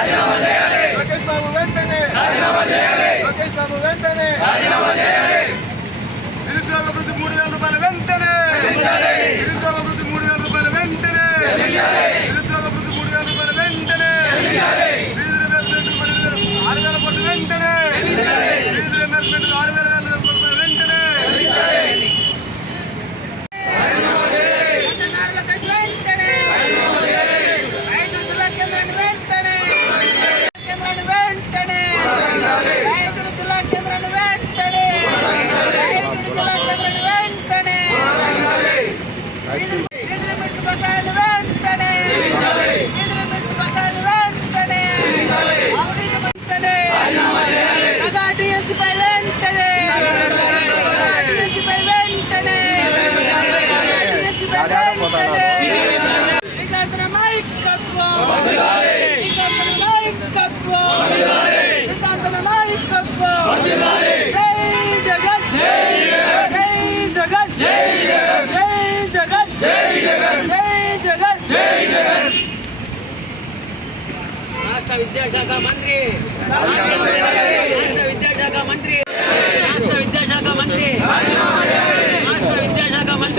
లోకేష్ బాబు వెంటనే లోకేష్ బాబు వెంటనే నిరుద్యోగ వృత్తి 3000 రూపాయలు వెంటనే నిరుద్యోగ వృత్తి 3000 రూపాయలు వెంటనే నిరుద్యోగ వృత్తి 3000 రూపాయలు వెంటనే ఫీజు రీయింబర్స్మెంట్ 6000 కోట్లు వెంటనే ఫీజు రీయింబర్స్మెంట్ 6000 కోట్లు వెంటనే విద్యాశాఖ మంత్రి రాష్ట్ర విద్యాశాఖ మంత్రి రాష్ట్ర విద్యాశాఖ మంత్రి రాష్ట్ర విద్యాశాఖ మంత్రి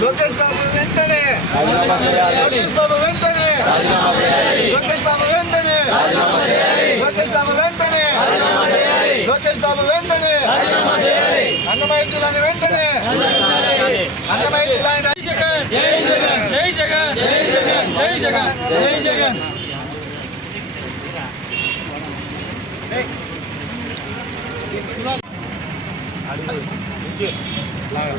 లోకేష్ బాబు వెంటనే లోకేష్ బాబు వెంటనే లోకేష్ బాబు వెంటనే లోకేష్ బాబు వెంటనే లోకేష్ బాబు వెంటనే అన్నమయ్య జిల్లాని వెంటనే అన్నమయ్య జిల్లా జై జగన్ జై జగన్ జై జగన్ జై జగన్ లాగ